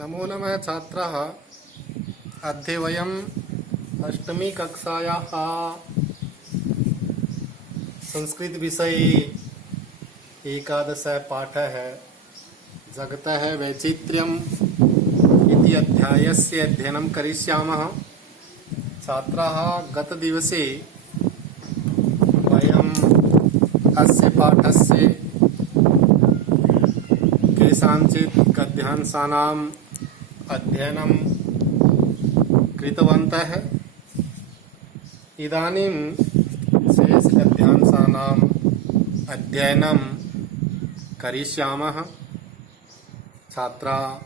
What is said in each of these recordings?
नमो नमः छात्राः। अद्य वयम् अष्टमी कक्षायाः संस्कृत विषये एकादशः पाठः जगतः वैचित्र्यम् इति अध्यायस्य अध्ययनं करिष्यामः। छात्राः, गतदिवसे वयम् अस्य पाठस्य केषाञ्चित् गद्यांशानाम् अध्ययनं कृतवन्तः। इदानीं शेष गद्यांशानाम् अध्ययनं करिष्यामः। छात्रा,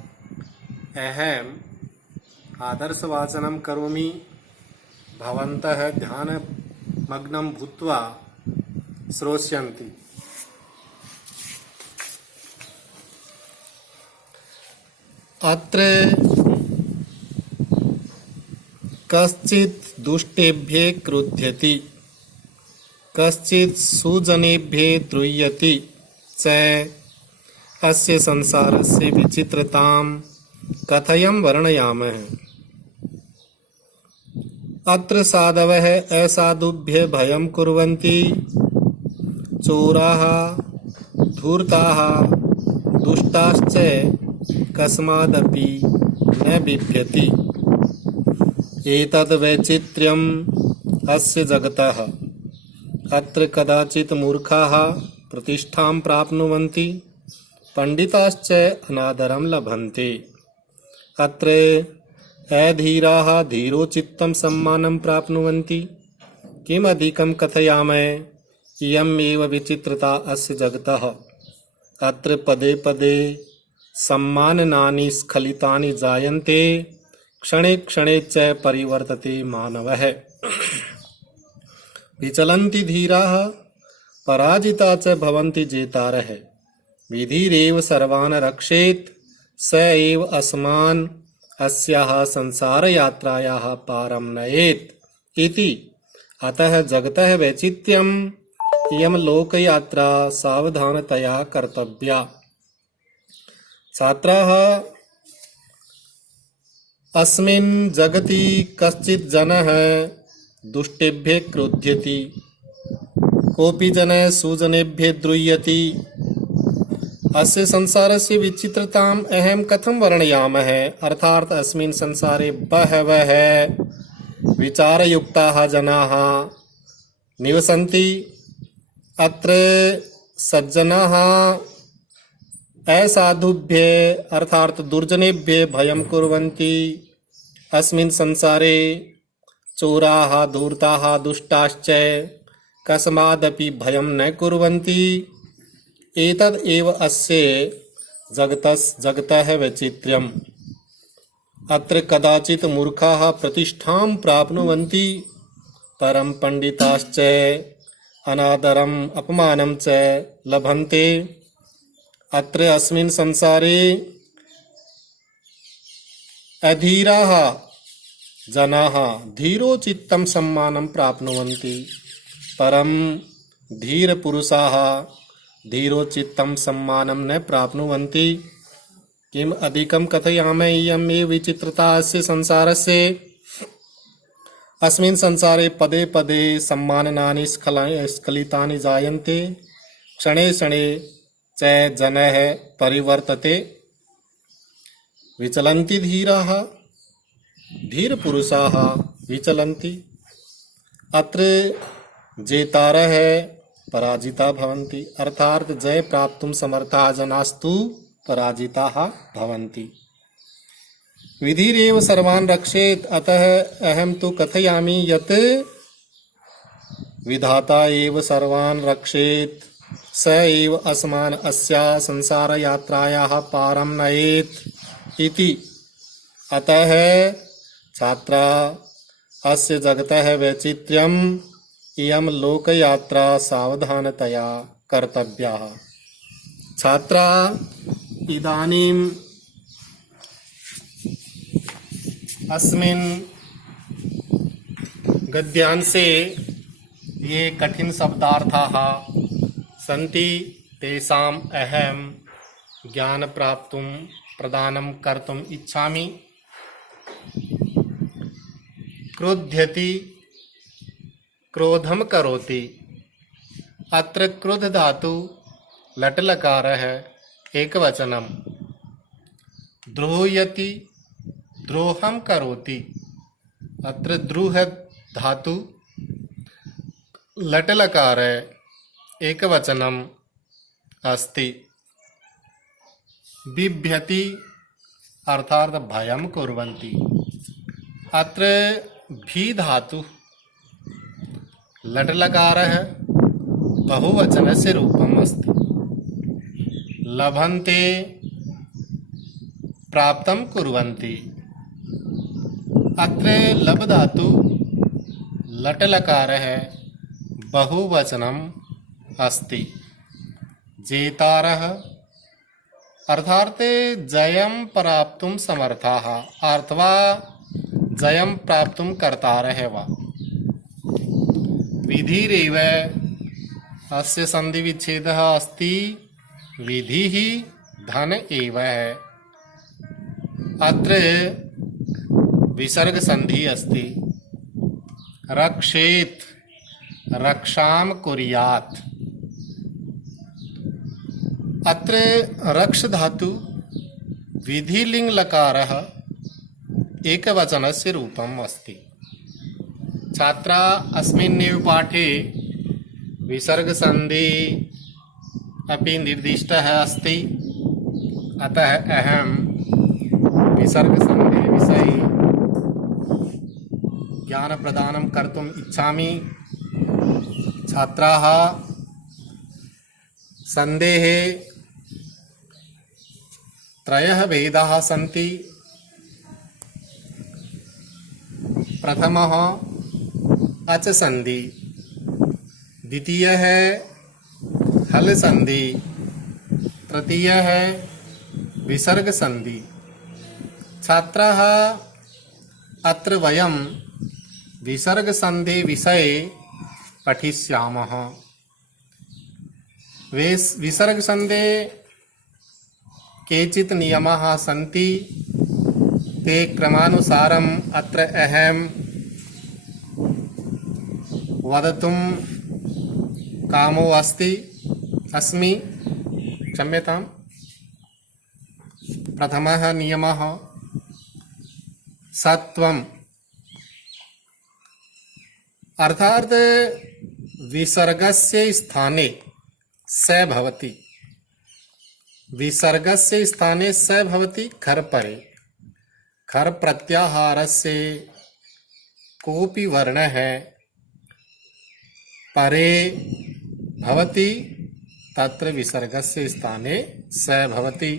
अहम् आदर्शवाचनं करोमि। भवन्तः ध्यानमग्नं भूत्वा श्रोष्यन्ति। अत्र कश्चित् दुष्टेभ्यः क्रुध्यति, कश्चित् सुजनेभ्यः द्रुह्यति च। अस्य संसारस्य विचित्रतां कथयं वर्णयामः। अत्र साधवः असाधुभ्यः भयं कुर्वन्ति। चोराः, धूर्ताः, दुष्टाश्च कस्मादपि न बिभ्यति। एतद् वैचित्र्यम् अस्य जगतः। अत्र कदाचित् मूर्खाः प्रतिष्ठां प्राप्नुवन्ति, पण्डिताश्च अनादरं लभन्ते। अत्र अधीराः धीरोचित्तं सम्मानं प्राप्नुवन्ति। किम् अधिकं कथयामः, इयम् एव विचित्रता अस्य जगतः। अत्र पदे पदे सम्माननानि स्खलितानि जायन्ते, क्षणे क्षणे च परिवर्तते मानवः। विचलन्ति धीराः, पराजिता च भवन्ति जेतारः। विधिरेव सर्वान् रक्षेत्, स एव अस्मान् अस्याः संसारयात्रायाः पारं नयेत् इति। अतः जगतः वैचित्र्यम् इयं लोकयात्रा सावधानतया कर्तव्या। छात्राः, अस्मिन् जगति कश्चित् जनः दुष्टेभ्यः क्रुध्यति, कोऽपि जनः सुजनेभ्यः द्रुह्यति। अस्य संसारस्य विचित्रताम् अहं कथं वर्णयामः। अर्थात् अस्मिन् संसारे बहवः विचारयुक्ताः जनाः निवसन्ति। अत्र सज्जनाः असाधुभ्यः अर्थात् दुर्जनेभ्यः भयं कुर्वन्ति। अस्मिन् संसारे चोराः, धूर्ताः, दुष्टाश्च कस्मादपि भयं न कुर्वन्ति। एतद् एव अस्य जगतः वैचित्र्यम्। अत्र कदाचित् मूर्खाः प्रतिष्ठां प्राप्नुवन्ति, परं पण्डिताश्च अनादरम् अपमानं च लभन्ते। अत्र अस्मिन् संसारे अधीराः जनाः धीरोचित्तं सम्मानं प्राप्नुवन्ति, परं धीरपुरुषाः धीरोचित्तं सम्मानं न प्राप्नुवन्ति। किम् अधिकं कथयामः, इयम् एव विचित्रता अस्य संसारस्य। अस्मिन् संसारे पदे पदे सम्माननानि स्खलितानि जायन्ते, क्षणे क्षणे च जनः परिवर्तते। विचलन्ति धीराः, धीरपुरुषाः विचलन्ति। अत्र जेतारः पराजिता भवन्ति, अर्थात् जय प्राप्तुं समर्थाः जनास्तु पराजिताः भवन्ति। विधिरेव सर्वान् रक्षेत्। अतः अहं तु कथयामि यत् विधाता एव सर्वान् रक्षेत्, स एव अस्मान् अस्याः संसारयात्रायाः पारं नयेत् इति। अतः छात्रा, अस्य जगतः वैचित्र्यम् इयं लोकयात्रा सावधानतया कर्तव्या। छात्रा, इदानीम् अस्मिन् गद्यांशे ये कठिन शब्दार्थाः सन्ति तेषाम् अहं ज्ञान प्राप्तुं प्रदानं कर्तुम् इच्छामि। क्रुध्यति क्रोधम करोति। अत्र क्रुद्ध धातु लट लकार है एकवचनम। द्रोहयति द्रोहम करोति। अत्र द्रुह धातु लट लकार है एकवचनम अस्ति। बिभ्यति अर्थात भयं कुर्वन्ति। अत्र भी धातु लट लकार है बहुवचनस्य रूपम् अस्ति। लभन्ते प्राप्तं कुर्वन्ति। अत्र लब धातु लट लकार है बहुवचनम् अस्ति। जेतारः अर्थात जयं प्राप्तुं समर्थाः अथवा जयं प्राप्तुं कर्तारः वा। विधिरेव अस्य संधि विच्छेदः अस्ति। विधिः धन एव है। अत्र विसर्ग संधि अस्ति। रक्षेत रक्षां कुर्यात्। अत्र रक्ष धातु विधिलिंग लकारः एकवचनस्य रूपम् अस्ति। छात्रा अस्मिन्नेव पाठे विसर्ग संधि अपि निर्दिष्टः अस्ति। अतः अहं विसर्ग संधि विषये ज्ञान प्रदानं कर्तुम् इच्छामि। छात्राः संधेः त्रयः भेदाः सन्ति। प्रथमः अच संधि, द्वितीय है हल संधि, तृतीय है विसर्ग संधि। छात्राः अत्र वयं विसर्ग संधि विषये पठिष्यामः। विसर्ग संधे केचित् नियमाः सन्ति। ते क्रमानुसारम् अत्र अहं वदतुं कामो अस्मि। क्षम्यताम्। प्रथमः नियमः सत्वम् अर्थात विसर्गस्य स्थाने स भवति। विसर्गस्य स्थाने स भवति खर परे। खर प्रत्याहारस्य कोऽपि वर्णः परे भवति तत्र विसर्गस्य स्थाने स भवति।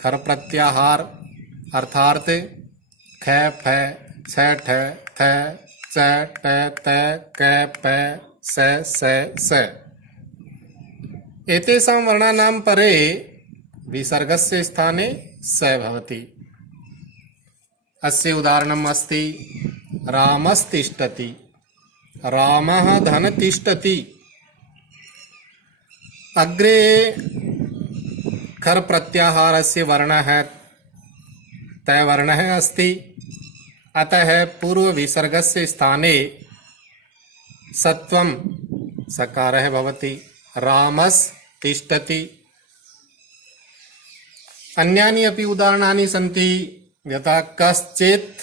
खर प्रत्याहार अर्थात ख फ छ ठ थ च ट त क प स एतेषां वर्णानां परे विसर्गस्य स्थाने स भवति। अस्य उदाहरणम् अस्ति रामस्तिष्ठति। रामः धन तिष्ठति। अग्रे खर प्रत्याहारस्य वर्णः तय वर्णः अस्ति। अतः पूर्व विसर्गस्य स्थाने सत्वं सकारः भवति। रामस्तिष्ठति। अन्यानि अपि उदाहरणानि सन्ति। यथा कश्चित्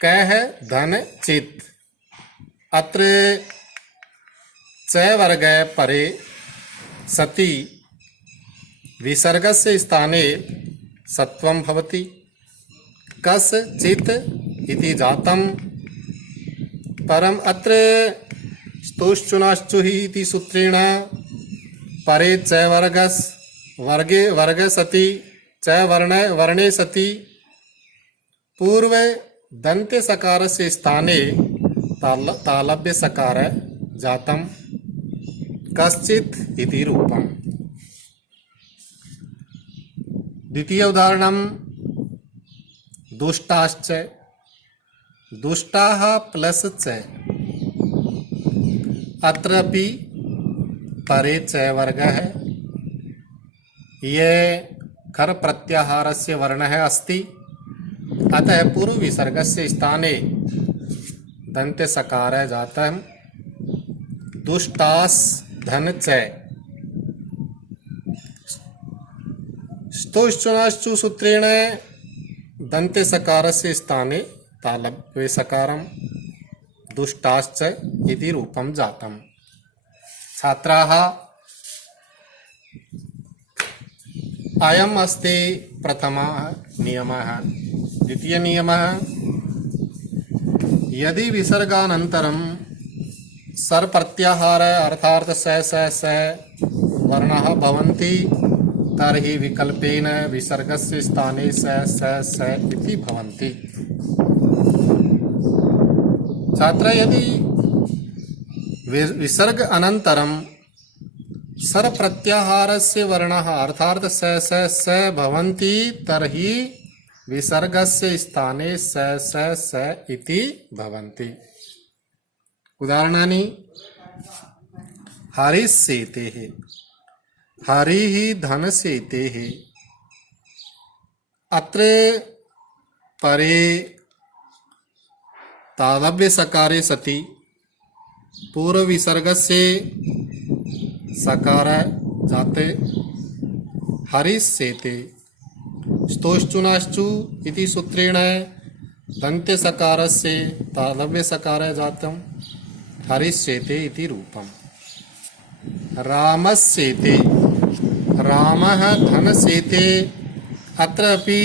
कः धन चित्। अत्र च वर्गे परे सति विसर्गस्य स्थाने सत्वं भवति। कश्चित् इति जातं। परम् अत्र स्तोश्चुनाश्चुः इति सूत्रेण परे च वर्गे सति च वर्णे सति पूर्व दन्त्य सकारस्य स्थाने तालव्य सकार जातं। कश्चित् इति रूपम्। द्वितीय उदाहरणं दुष्टाश्च। दुष्टाः प्लस च। अत्रापि परे च वर्गः। ये खर प्रत्याहारस्य वर्णः अस्ति, अतः पूर्व विसर्गस्य स्थाने दन्त्य सकार जातः। दुष्टास धन च स्तोश्चुनाश्चु सूत्रेण दन्त्य सकारस्य स्थाने तालव्ये सकारं दुष्टाश्च इति रूपं जातम्। छात्राः, अयम् अस्ति प्रथमः नियमः। द्वितीय नियमः, यदि विसर्गानन्तरं सर् प्रत्याहार अर्थात् स वर्णाः भवन्ति तर्हि विकल्पेन विसर्गस्य स्थाने स इति भवन्ति। छात्र, यदि विसर्ग अनन्तरं सर् प्रत्याहारस्य वर्णाः अर्थात् स भवन्ति तर्हि विसर्गस्य स्थाने स इति भवन्ति। उदाहरणानि, हरिष्येतेः, हरिः धनस्येतेः। अत्र परे तालव्य सकारे सति पूर्व विसर्गस्य सकार जाते हरिष्येते। स्तोश्चुनाश्चु इति सूत्रेण दन्त्य सकारस्य तालव्य सकार जातं हरिष्येते इति रूपम्। रामस्येते, रामः धनस्येते। अत्र अपि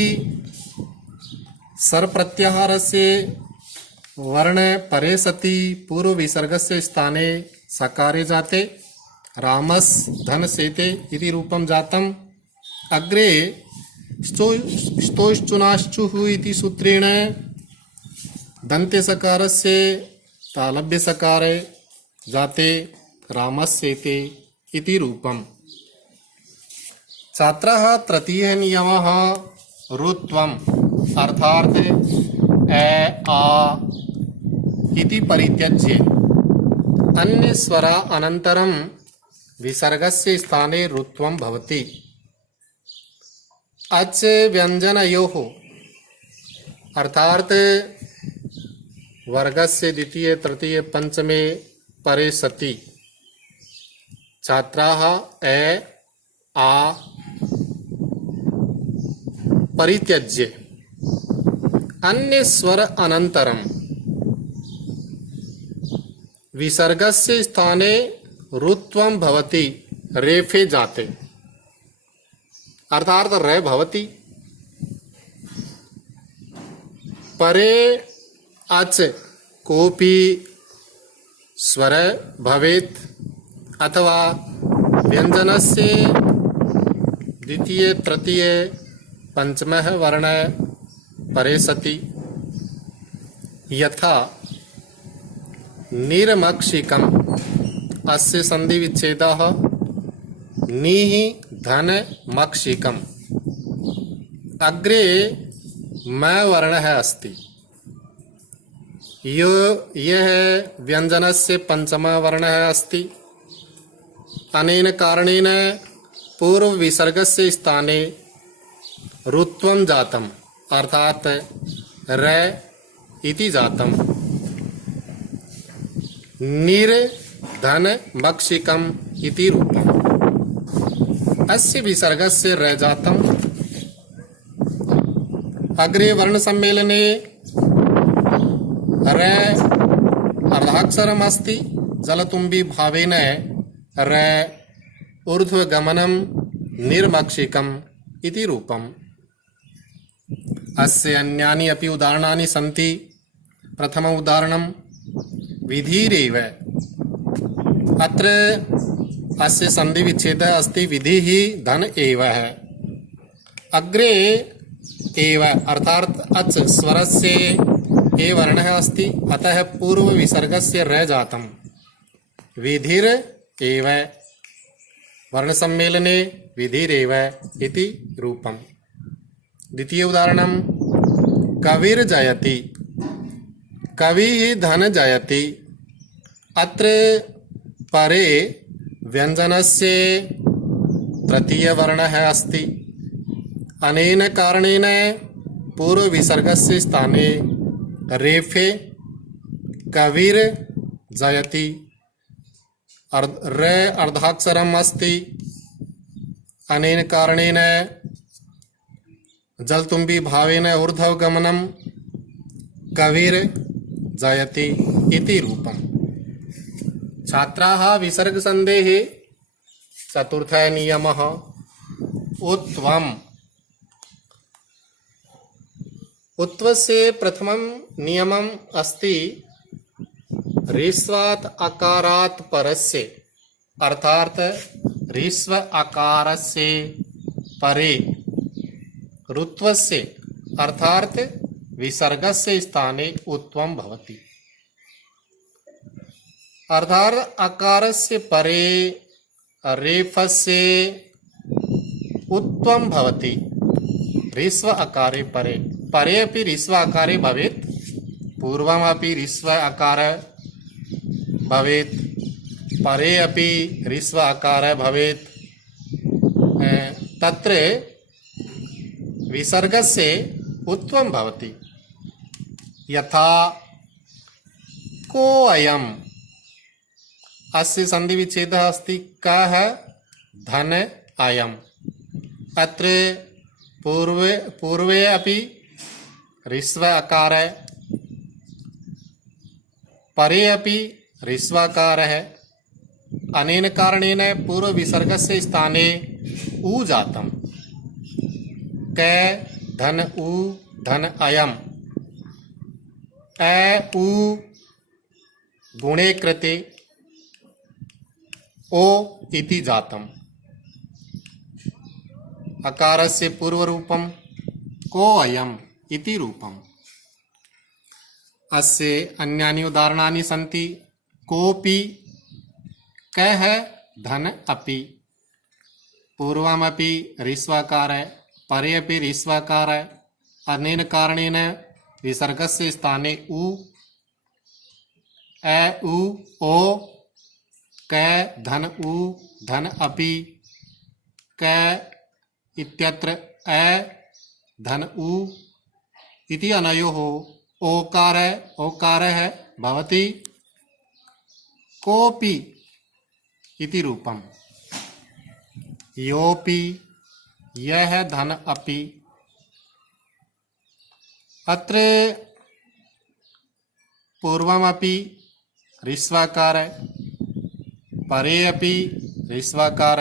सर् प्रत्याहारस्य वर्ण परे सति पूर्व विसर्गस्य स्थाने सकारे जाते रामस् धनस्येते इति रूपं जातम्। अग्रे स्तोश्चुनाश्चुः इति सूत्रेण दन्त्य सकारस्य तालव्य सकारे जाते रामस्येते इति रूपम्। छात्राः, तृतीयः नियमः रुत्वम् अर्थात् ए आ इति परित्यज्य अन्य स्वरा अनन्तरं विसर्गस्य स्थाने रुत्वं भवति। अच व्यञ्जनयोः अर्थात् वर्गस्य द्वितीय तृतीय पंचमे परे सति छात्राः ए आ परित्यज्य अन्य स्वर अनन्तरं विसर्गस्य स्थाने रुत्वं भवति रेफे जाते अर्थात रे भवति। परे अच कोपि स्वर भवेत् अथवा व्यंजनस्य द्वितीय तृतीय पंचमः वर्ण परे सति यथा निर्मक्षिकम् अस्य संधि विच्छेदः नीः धन मक्षिकम्। अग्रे म वर्णः अस्ति, यह व्यंजनस्य पंचमः वर्णः अस्ति। अनेन कारणेन पूर्व विसर्गस्य स्थाने रुत्वं जातम् अर्थात र इति जातम्। निर धन मक्षिकम् इति रूपम्। अस्य विसर्गस्य र जातम्। अग्रे वर्ण सम्मेलने र अर्धाक्षरम् अस्ति। जलतुम्बी भावेन र ऊर्ध्वगमनं निर्मक्षिकम् इति रूपम्। अस्य अन्यानि अपि उदाहरणानि सन्ति। प्रथमम् उदाहरणं विधिरेव। अत्र अस्य संधि विच्छेदः अस्ति विधिः धन एव है। अग्रे एव अर्थात अच स्वरस्य ए वर्णः अस्ति, अतः पूर्व विसर्गस्य र जातम्। विधिर एव वर्ण सम्मेलने विधिरेव इति रूपम्। द्वितीय उदाहरणं कविर जयति। कविः धन जयति। अत्र परे व्यंजनस्य तृतीय वर्णः अस्ति, अनेन कारणेन पूर्वविसर्गस्य स्थाने रेफे कविर जयति। रे अर्धाक्षरम् अस्ति। अनेन कारणेन जलतुम्बी भावेन ऊर्ध्वगमनं कविर जयति इति रूपम्। छात्राः विसर्गसन्धेः चतुर्थः नियमः उत्वम्। उत्वस्य प्रथमं नियमम् अस्ति ऋस्वात् अकारात् परस्य, अर्थात ऋस्व अकारस्य परे ऋत्वस्य अर्थात विसर्गस्य स्थाने उत्वं भवति। अर्थात अकारस्य परे रेफस्य उत्वं भवति। ऋस्व अकारे परे, परे अपि ऋस्व अकारे भवेत्, पूर्वमपि ऋस्व अकार भवेत्, परे अपि ऋस्व अकार भवेत्। तत्र विसर्गस्य उत्वं भवति। यथा को अयम्, अस्य सन्धिविच्छेदः अस्ति कः धन अयम्। अत्र पूर्वे अपि ऋस्व अकार, परे अपि ऋस्व अकार है। अनेन कारणेन पूर्व विसर्गस्य स्थाने उ जातम्। क धन उ धन अयम्। ए उ गुणे कृते ओ इति जातम्। अकारस्य पूर्वरूपं को अयम् इति रूपम्। अस्य अन्यानि उदाहरणानि सन्ति। कोऽपि, कः धन अपि। पूर्वमपि ऋस्वाकार, परे अपि ऋस्वाकार। अनेन कारणेन विसर्गस्य स्थाने उ, ए उ ओ। क धन उ धन अपि। क इत्यत्र ए धन उ इति अनयोः ओकारः भवति कोऽपि इति रूपम्। योऽपि, यः धन अपि। अत्र पूर्वमपि ऋस्वाकार, परे अपि ऋस्वाकार।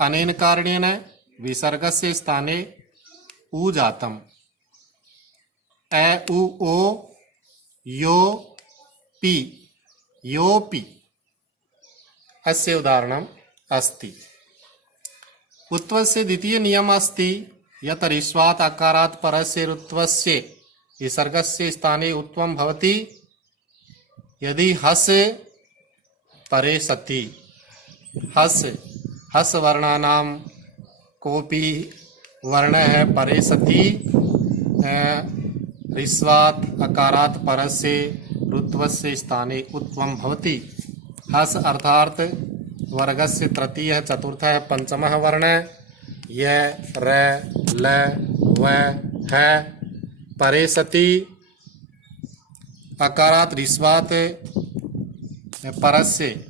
अनेन कारणेन विसर्गस्य स्थाने उ जातम्। ए उ ओ यो पि, योऽपि। अस्य उदाहरणम् अस्ति। उत्वस्य द्वितीय नियमः अस्ति यत् ऋस्वात् अकारात् परस्य ऋत्वस्य विसर्गस्य स्थाने उत्वं भवति यदि हस् परे सति। हस् वर्णानां कोऽपि वर्णः परे सति ऋस्वात् अकारात् परस्य ऋत्वस्य स्थाने उत्वं भवति। हस् अर्थात् वर्गस्य तृतीयः चतुर्थः पञ्चमः वर्णः य र ल व ह परे सति अकारात् ऋस्वात् परस्य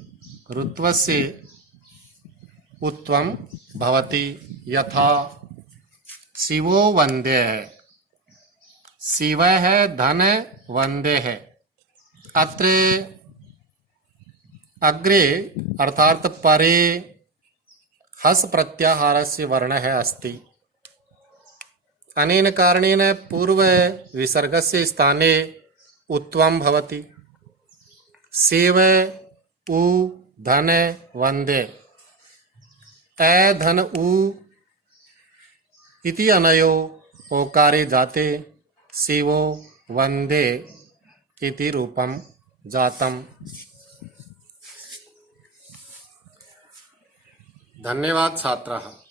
ऋत्वस्य उत्वं भवति। यथा शिवो वन्द्यः, शिवः धन वन्द्यः। अत्र अग्रे अर्थात परे हस् प्रत्याहारस्य वर्णः अस्ति। अनेन कारणेन पूर्व विसर्गस्य स्थाने उत्वं भवति। शिव उ धन वन्दे। ए धन उ इति अनयो ओकारे जाते शिवो वन्दे इति रूपं जातम्। धन्यवाद छात्राः।